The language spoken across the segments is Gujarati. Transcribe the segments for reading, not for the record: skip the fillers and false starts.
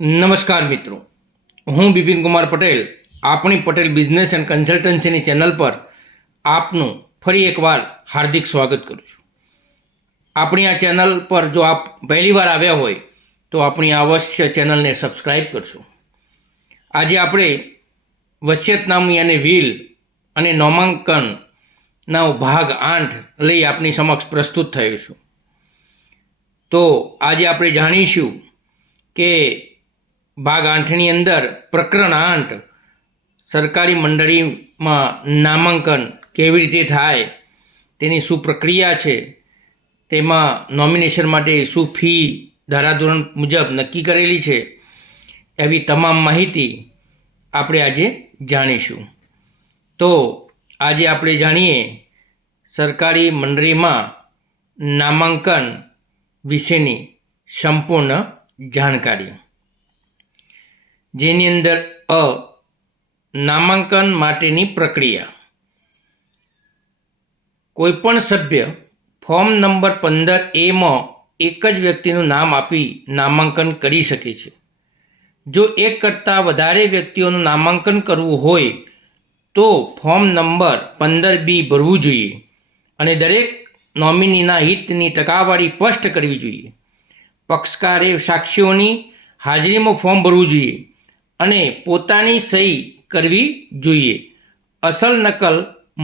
નમસ્કાર મિત્રો, હું બિપિન કુમાર પટેલ આપણી પટેલ બિઝનેસ એન્ડ કન્સલ્ટન્સીની ચેનલ પર આપનું ફરી એકવાર હાર્દિક સ્વાગત કરું છું. આપણી આ ચેનલ પર જો આપ પહેલીવાર આવ્યા હોય તો આપણી અવશ્ય ચેનલને સબસ્ક્રાઈબ કરશો. આજે આપણે વસિયતનામું યાની વિલ અને નામાંકનનો ભાગ 8 લઈ આપની સમક્ષ પ્રસ્તુત થયો છું. તો આજે આપણે જાણીશું કે ભાગ 8ની અંદર પ્રકરણ 8 સરકારી મંડળીમાં નામાંકન કેવી રીતે થાય, તેની શું પ્રક્રિયા છે, તેમાં નોમિનેશન માટે શું ફી ધારાધોરણ મુજબ નક્કી કરેલી છે, એવી તમામ માહિતી આપણે આજે જાણીશું. તો આજે આપણે જાણીએ સરકારી મંડળીમાં નામાંકન વિશેની સંપૂર્ણ જાણકારી, જેની અંદર નામાંકન માટેની પ્રક્રિયા. કોઈપણ સભ્ય ફોર્મ નંબર 15A એક જ વ્યક્તિનું નામ આપી નામાંકન કરી શકે છે. જો એક કરતાં વધારે વ્યક્તિઓનું નામાંકન કરવું હોય તો ફોર્મ નંબર 15B ભરવું જોઈએ અને દરેક નોમિનીના હિતની ટકાવારી સ્પષ્ટ કરવી જોઈએ. પક્ષકારે સાક્ષીઓની હાજરીમાં ફોર્મ ભરવું જોઈએ અને પોતાની સહી કરવી જોઈએ. અસલ નકલ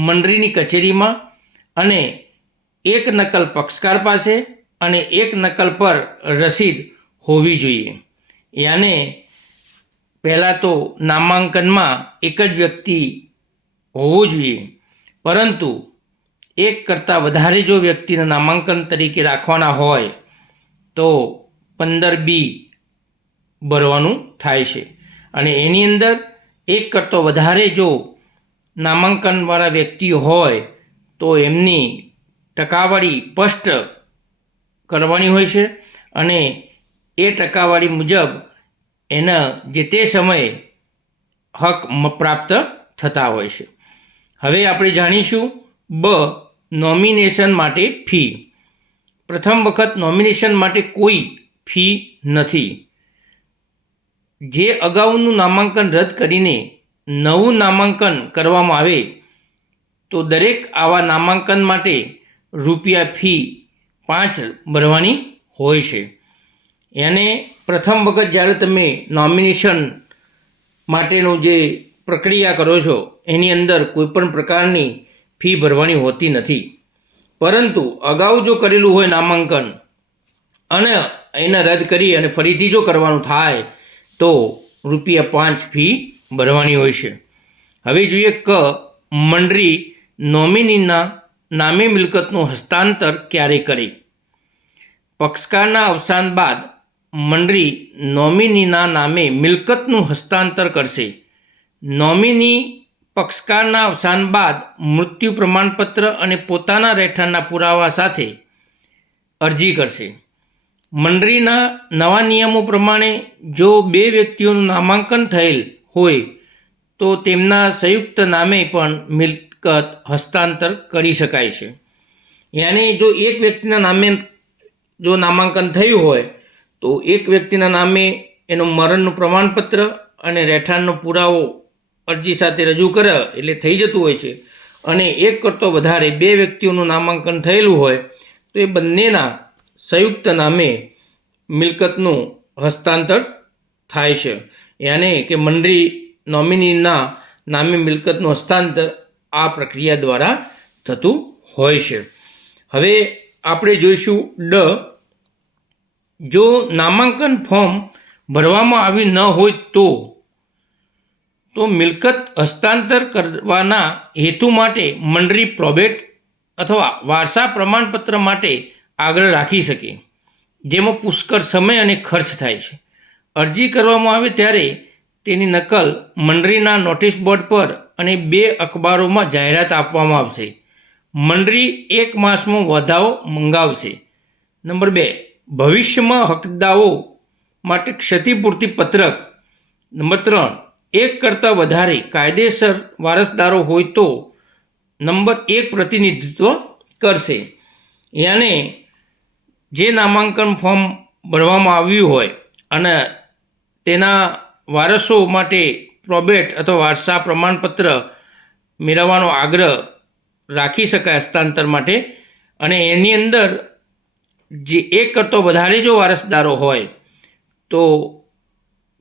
મંડળીની કચેરીમાં અને એક નકલ પક્ષકાર પાસે અને એક નકલ પર રસીદ હોવી જોઈએ. યાને પહેલાં તો નામાંકનમાં એક જ વ્યક્તિ હોવું જોઈએ, પરંતુ એક કરતાં વધારે જો વ્યક્તિને નામાંકન તરીકે રાખવાના હોય તો 15B ભરવાનું થાય છે. અને એની અંદર એક કરતો વધારે જો નામાંકનવાળા વ્યક્તિઓ હોય તો એમની ટકાવારી સ્પષ્ટ કરવાની હોય છે અને એ ટકાવારી મુજબ એના જે તે સમયે હક પ્રાપ્ત થતા હોય છે. હવે આપણે જાણીશું નોમિનેશન માટે ફી. પ્રથમ વખત નોમિનેશન માટે કોઈ ફી નથી. જે અગાઉનું નામાંકન રદ કરીને નવું નામાંકન કરવામાં આવે તો દરેક આવા નામાંકન માટે ફી ₹5 ભરવાની હોય છે. એને પ્રથમ વખત જ્યારે તમે નોમિનેશન માટેનું જે પ્રક્રિયા કરો છો એની અંદર કોઈપણ પ્રકારની ફી ભરવાની હોતી નથી. પરંતુ અગાઉ જો કરેલું હોય નામાંકન અને એને રદ કરી અને ફરીથી જો કરવાનું થાય તો ₹5 ફી ભરવાની હોય છે. હવે જોઈએ મંડળી નોમિનીના નામે મિલકતનું હસ્તાંતર ક્યારે કરે. પક્ષકારના અવસાન બાદ મંડળી નોમિનીના નામે મિલકતનું હસ્તાંતર કરશે. નોમિની પક્ષકારના અવસાન બાદ મૃત્યુ પ્રમાણપત્ર અને પોતાના રહેઠાણના પુરાવા સાથે અરજી કરશે. મંડળીના નવા નિયમો પ્રમાણે જો 2 વ્યક્તિઓનું નામાંકન થયેલ હોય તો તેમના સંયુક્ત નામે પણ મિલકત હસ્તાંતર કરી શકાય છે. યાને જો એક વ્યક્તિના નામે જો નામાંકન થયું હોય તો એક વ્યક્તિના નામે એનું મરણનું પ્રમાણપત્ર અને રહેઠાણનો પુરાવો અરજી સાથે રજૂ કરે એટલે થઈ જતું હોય છે. અને એક કરતો વધારે 2 વ્યક્તિઓનું નામાંકન થયેલું હોય તો એ બંનેના સંયુક્ત નામે મિલકતનું હસ્તાંતર થાય છે. યાને કે મંડળી નોમિનીના નામે મિલકતનું હસ્તાંતર આ પ્રક્રિયા દ્વારા થતું હોય છે. હવે આપણે જોઈશું જો નામાંકન ફોર્મ ભરવામાં આવ્યું ન હોય તો મિલકત હસ્તાંતર કરવાના હેતુ માટે મંડળી પ્રોબેટ અથવા વારસા પ્રમાણપત્ર માટે આગ્રહ રાખી શકે, જેમાં પુષ્કળ સમય અને ખર્ચ થાય છે. અરજી કરવામાં આવે ત્યારે તેની નકલ મંડળીના નોટિસ બોર્ડ પર અને 2 અખબારોમાં જાહેરાત આપવામાં આવશે. મંડળી 1 માસમાં વધાવો મંગાવશે. નંબર 2, ભવિષ્યમાં હકદારો માટે ક્ષતિપૂર્તિ પત્રક. નંબર 3, એક કરતાં વધારે કાયદેસર વારસદારો હોય તો નંબર 1 પ્રતિનિધિત્વ કરશે. યાને જે નામાંકન ફોર્મ ભરવામાં આવ્યું હોય અને તેના વારસો માટે પ્રોબેટ અથવા વારસા પ્રમાણપત્ર મેળવવાનો આગ્રહ રાખી શકાય હસ્તાંતર માટે. અને એની અંદર જે એક કરતો વધારે જો વારસદારો હોય તો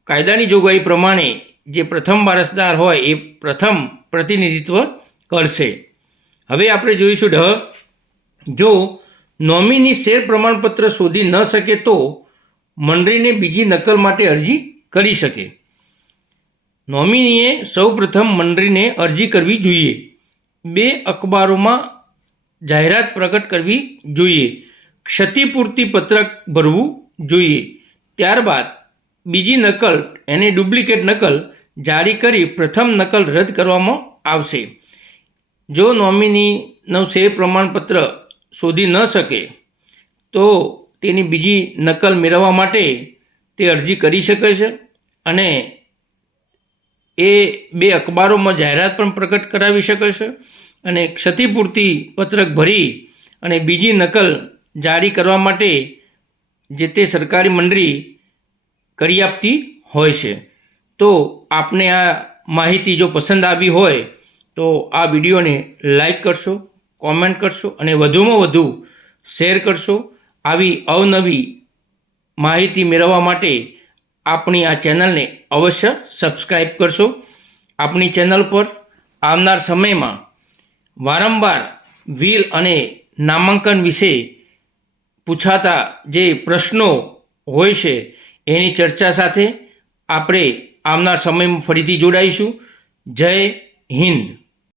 કાયદાની જોગવાઈ પ્રમાણે જે પ્રથમ વારસદાર હોય એ પ્રથમ પ્રતિનિધિત્વ કરશે. હવે આપણે જોઈશું જો નોમિની શેર પ્રમાણપત્ર શોધી ન શકે તો મંડળીને બીજી નકલ માટે અરજી કરી શકે. નોમિનીએ સૌપ્રથમ મંડળીને અરજી કરવી જોઈએ. 2 અખબારોમાં જાહેરાત પ્રગટ કરવી જોઈએ. ક્ષતિપૂર્તિ પત્રક ભરવું જોઈએ. ત્યારબાદ બીજી નકલ એની ડુપ્લિકેટ નકલ જારી કરી પ્રથમ નકલ રદ કરવામાં આવશે. જો નોમિનીનું શેર પ્રમાણપત્ર શોધી ન શકે તો તેની બીજી નકલ મેળવવા માટે તે અરજી કરી શકે છે અને એ 2 અખબારોમાં જાહેરાત પણ પ્રગટ કરાવી શકે છે અને ક્ષતિપૂર્તિ પત્રક ભરી અને બીજી નકલ જારી કરવા માટે જે તે સરકારી મંડળી કરી આપતી હોય છે. તો આપને આ માહિતી જો પસંદ આવી હોય તો આ વિડીયોને લાઈક કરશો, કોમેન્ટ કરશો અને વધુમાં વધુ શેર કરશો. આવી અવનવી માહિતી મેળવવા માટે આપણી આ ચેનલને અવશ્ય સબસ્ક્રાઈબ કરશો. આપણી ચેનલ પર આવનાર સમયમાં વારંવાર વિલ અને નામાંકન વિશે પૂછાતા જે પ્રશ્નો હોય છે એની ચર્ચા સાથે આપણે આવનાર સમયમાં ફરીથી જોડાઈશું. જય હિન્દ.